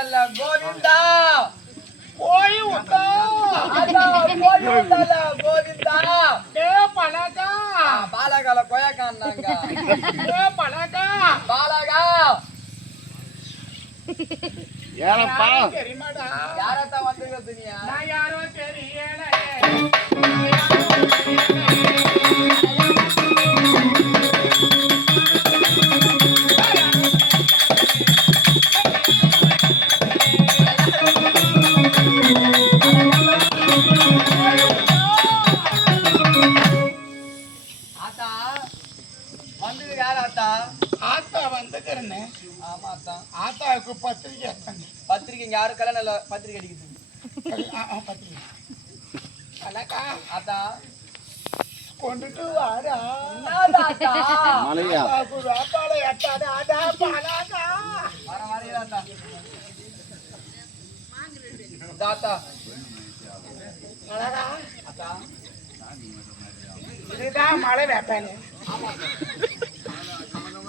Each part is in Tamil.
உத்தால கோவிந்தா கோய் உத்தா அதா கோய் உத்தால கோவிந்தா டே பலகா பாலகால கோயக்கான்னாங்க டே பலகா பாலகா யாரப்பா தெரியுமாடா யாரத்த வந்தீங்க துனியா நான் யாரோ தெரியல ஆத்தாவுக்கு பத்திரிக்கை பத்திரிக்கை யாரு கல்யாணம் பத்திரிக்கை அடிக்குது பத்திரிக்கை ஆத்தா கொண்டுட்டு வாடா மலையா வேப்பாளை எட்டாத ஆடா பாலாடா வர வரீங்களா தாத்தா அழகா அத்தா இதுதான் மலை வேப்பாளை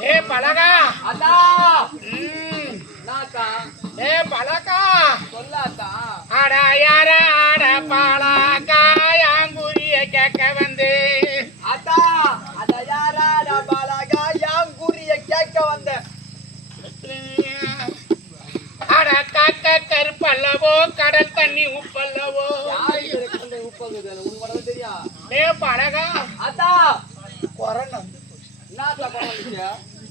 ஏ பலகா அத்தா நாத்தா ஏ பலகா சொல்லாத்தா ஆடா யார ஆட பாலாக்கா யாங்குரிய கேட்க வந்து அத்தா அட யாராடா பாலகா யாங்குரிய கேட்க வந்த ஆட காக்க கருப்பல்லவோ கடல் தண்ணி உப்பல்லவோ உப்பது உனக்கு தெரியா ஏ பலகா அத்தா கொரோனா நாட்டுல போனீங்க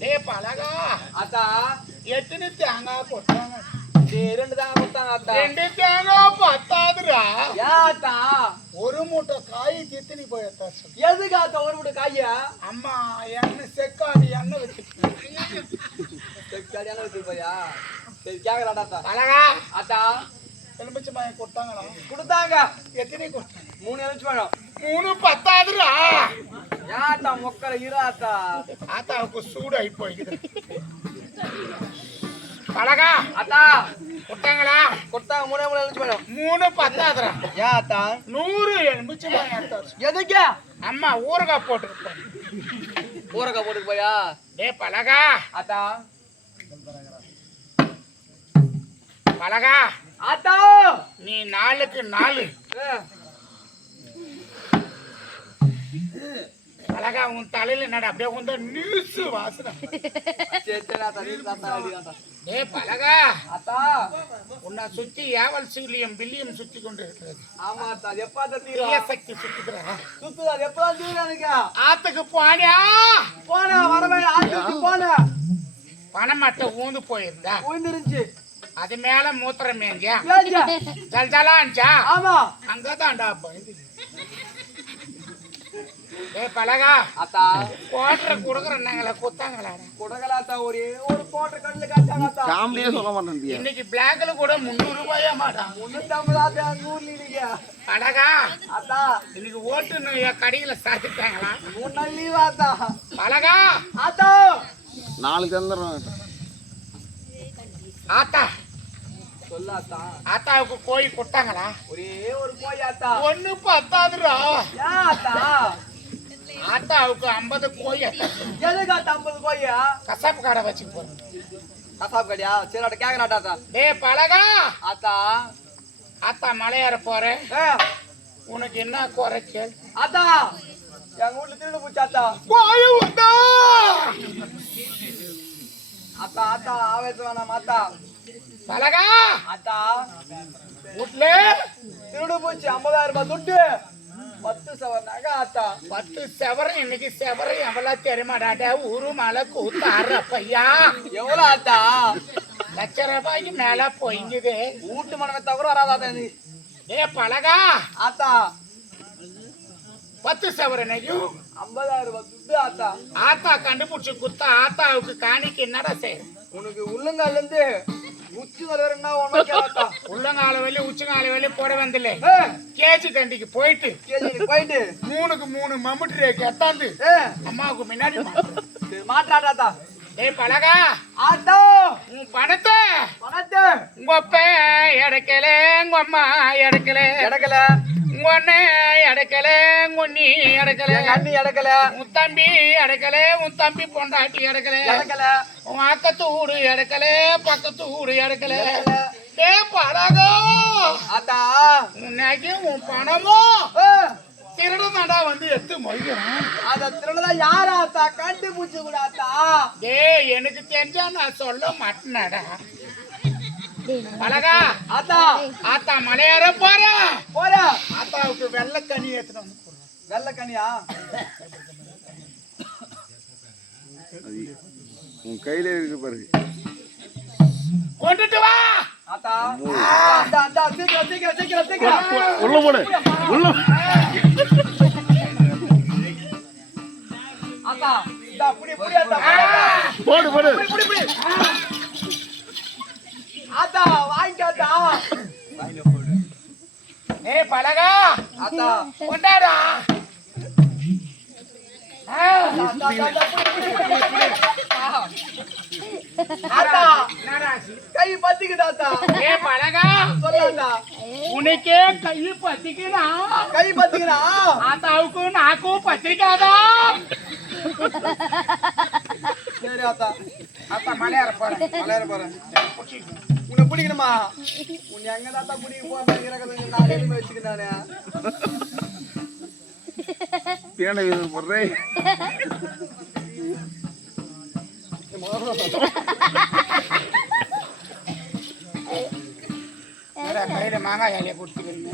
ஏ பலகா அத்தா எத்தனை தேங்காய் போட்டாங்க ரெண்டு தாங்க கொடுத்தாங்க அத்தா ரெண்டு தேங்காய் பத்தாதுரா ஏத்தா ஒரு மூட்டை காய் தித்தினி போயத்தா எதுக்கு அத்தா ஒரு மூட்டை காயா அம்மா எண்ணெய் செக்காடி எண்ணெய் வச்சு செக்காடியான வச்சு போயா சரி கேக்குறாடா பலகா அத்தா எலுமிச்சை மாயம் கொடுத்தாங்களா கொடுத்தாங்க எத்தனை கொடுத்தாங்க 3 எலுமிச்சை பழம் 3 பத்தாதுரா ஏத்தா மொக்கல இராத்தா ஆத்தாவுக்கு சூடாகி போய்க்குது பலகா அத்தா கொடுத்தாங்களா கொடுத்தாங்க 3 எலுமிச்சை பழம் 3 பத்தாதுரா ஏத்தா 100 எலுமிச்சை மாயம் எடுத்தாச்சு எதுக்கு அம்மா ஊறுகாய் போட்டுருப்பேன் ஊரக்கா போட்டு போயா டே பலகா அத்தா பலகா அத்தா நீ 4க்கு 4 பலகா உன் தலையில என்னடா அப்படியே உந்த நியூஸ் வாசனை டே பலகா அத்தா உன்னை சுத்தி ஏவல் சூலியம் பில்லியம் சுத்தி கொண்டு இருக்கிறது ஆமா அத்தா அது எப்பா தீரா தீய சக்தி சுத்துக்கிறா சுத்து அது எப்பா தீரா எனக்கு ஆத்துக்கு போனியா போனா வரவே ஆத்துக்கு போனா பணமட்டை ஊந்து போயிருந்தா உயிர்ந்துருச்சு அது மேல மூத்திரம் மேஞ்சியா ஏஞ்சா ஜல்ஜலான்ச்சா ஆமா அங்கதான்டா பயந்து டே பலகா அத்தா கோட்டரை குடுக்குறாங்களா குத்தாங்களாடா குடகலாத்தா ஒரே ஒரு கோட்டர் கடல காச்சாங்க அத்தா காமெடியே சொல்ல மாட்டேன் இன்னைக்கு பிளாக்ல கூட 300 ரூபாயா மாட்டான் 350 ஆத்தா ஊர்ல நீங்க பலகா அத்தா இன்னைக்கு ஓட்டு கடையில சாத்திட்டாங்களா 3 நாள் லீவ் ஆத்தா பலகா அத்தா நாளைக்கு வந்துடுறோம் ஆத்தா சொல்லாத்தா ஆத்தாவுக்கு கோழி கொடுத்தாங்களா ஒரே ஒரு கோய் ஆத்தா 1 பத்தாதுரா ஆத்தா ஆத்தாவுக்கு 50 கோழி எதுக்கு ஆத்தா 50 கோயா கசாப்பு கடை வச்சு போறேன் கசாப் கடியா சரி அட கேக்குறாடா ஆத்தா டே பலகா ஆத்தா ஆத்தா மலையேற போறேன் உனக்கு என்ன குறைச்சல் ஆத்தா எங்க வீட்டுல திருடு போச்சு ஆத்தா கோழி உண்டா ஆத்தா ஆத்தா ஆவேசம் வேணாம் ஆத்தா பலகா ஆத்தா வீட்டுல திருடு போச்சு 50,000 ரூபாய் துட்டு 10 சவரன் நகை ஆத்தா 10 செவரம் இன்னைக்கு செவரம் எவ்வளவு தெரியுமாடாடா ஊரு மலை கூத்தாடுற பையா எவ்வளவு ஆத்தா ₹1,00,000 மேல போய்ங்குது வீட்டு மனமே தவிர வராதா நீ ஏ பலகா ஆத்தா 10 செவரனையும் 50,000 ரூபாய் துட்டு ஆத்தா ஆத்தா கண்டுபிடிச்சு குத்தா ஆத்தாவுக்கு காணிக்கு என்னடா செய்யணும் உனக்கு உள்ளங்கால இருந்து உச்சி வரையறா ஒண்ணு கேட்டா உள்ளங்கால வெளி உச்சங்கால வெளி போட வந்தில்லை கேஜி கண்டிக்கு போயிட்டு போயிட்டு 3க்கு 3 மம்முட்டி ரேக்கு எத்தாந்து அம்மாவுக்கு முன்னாடி மாட்டாடாத்தா டேய் பலகா ஆட்டோ உன் பணத்தை உங்க அப்ப எடுக்கல உங்க அம்மா எடுக்கல உங்க அண்ணன் எடுக்கல உங்க நீ எடுக்கல அண்ணி எடுக்கல உன் தம்பி எடுக்கல உன் தம்பி பொண்டாட்டி எடுக்கல உன் அக்கத்து ஊடு எடுக்கல பக்கத்து ஊடு எடுக்கல ஏ பழகா ஆத்தா உன்னைக்கு உன் பணமும் ஆ, திருடனாடா வந்து எத்து மொழிகிறான். அத திருடதான் யாரா ஆத்தா கண்டுபிடிச்சு கூட ஆத்தா. டேய் எனக்கு தெரிஞ்சா நான் சொல்ல மாட்டேனடா. பழகா ஆத்தா ஆத்தா மலையேற போற போற ஆத்தாவுக்கு வெள்ளக்கனி ஏத்துட்டு வந்து போடுறேன். வெள்ளக்கனியா உன் கையில இருக்கு பாரு. கொண்டுட்டு வா. ஆத்தா அந்த அந்த சீக்கிரம் சீக்கிரம் சீக்கிரம் சீக்கிரம் உள்ள போடு உள்ள. ஆத்தா இந்த புடி புடி ஆத்தா போடு போடு. புடி புடி ஆத்தா வாங்கிட்டாத்தா. ஏய் பழகா ஆத்தா கொண்டாடா. ஆத்தா என்னடா ஆச்சு? கை பத்திக்குது ஆத்தா. ஏ பழகா சொல்லாத்தா உனக்கே கை பத்திக்கிறா கை பத்திக்கிறா. ஆத்தாவுக்கு நாக்கும் பத்திரிக்காதா. சரி ஆத்தா ஆத்தா மலையேற போறேன். மலையேற போறேன். உன்னை பிடிக்கணுமா? உன்னை எங்க தாத்தா பிடிக்க போறேன். நான் எதுவுமே வச்சுக்கிறேன் நானு. பின்னாடி வீடு போடுறேன். என்னடா கையில மாங்காய் இலைய கொடுத்துக்கிறீங்க?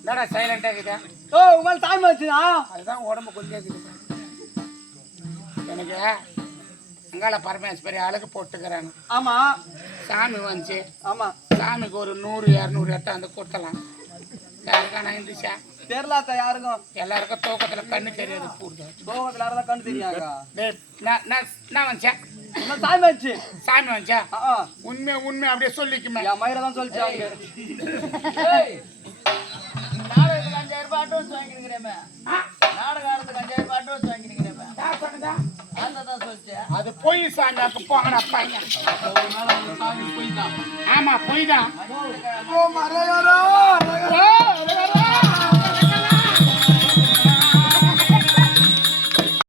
என்னடா சைலண்டா இருக்குதா? ஓ உங்க மேல தாய்மை வச்சுனா? அதுதான் உடம்பு கொஞ்சம் இருக்குது. எனக்கு அங்காள பரமேஸ்வரி அழகு போட்டுக்கிறாங்க. ஆமா சாமி வந்துச்சு. ஆமா சாமிக்கு ஒரு 100 200 எட்டாந்து கொடுத்தலாம். யாருக்கா நான் இருந்துச்சா? தெரியலாத்தா யாருக்கும். எல்லாருக்கும் தூக்கத்துல கண்ணு தெரியாது போடுது. கோவத்துல யாரதான் கண்டு தெரியாங்க. டேய் நான் வந்துச்சேன். உங்க தாய்மை வச்சு சாமி வந்துச்சா? ஆ உண்மை உண்மை அப்படியே சொல்லிக்குமே. என் மயிரை தான் சொல்லிச்சாங்க. நாடகத்துக்கு 5000 ரூபாய் அட்வான்ஸ் வாங்கிக்கிறேமே. நாடகம் ஆடுறதுக்கு 5000 ரூபாய் அட்வான்ஸ் வாங்கிக்கிறேமே. யார் சொன்னதா? அதான் சொல்லிச்சேன். அது பொய் சாமியாக்கு போங்கடா பையன். ஆமா பொய் தான். ஓ மலையாரோ ஏய்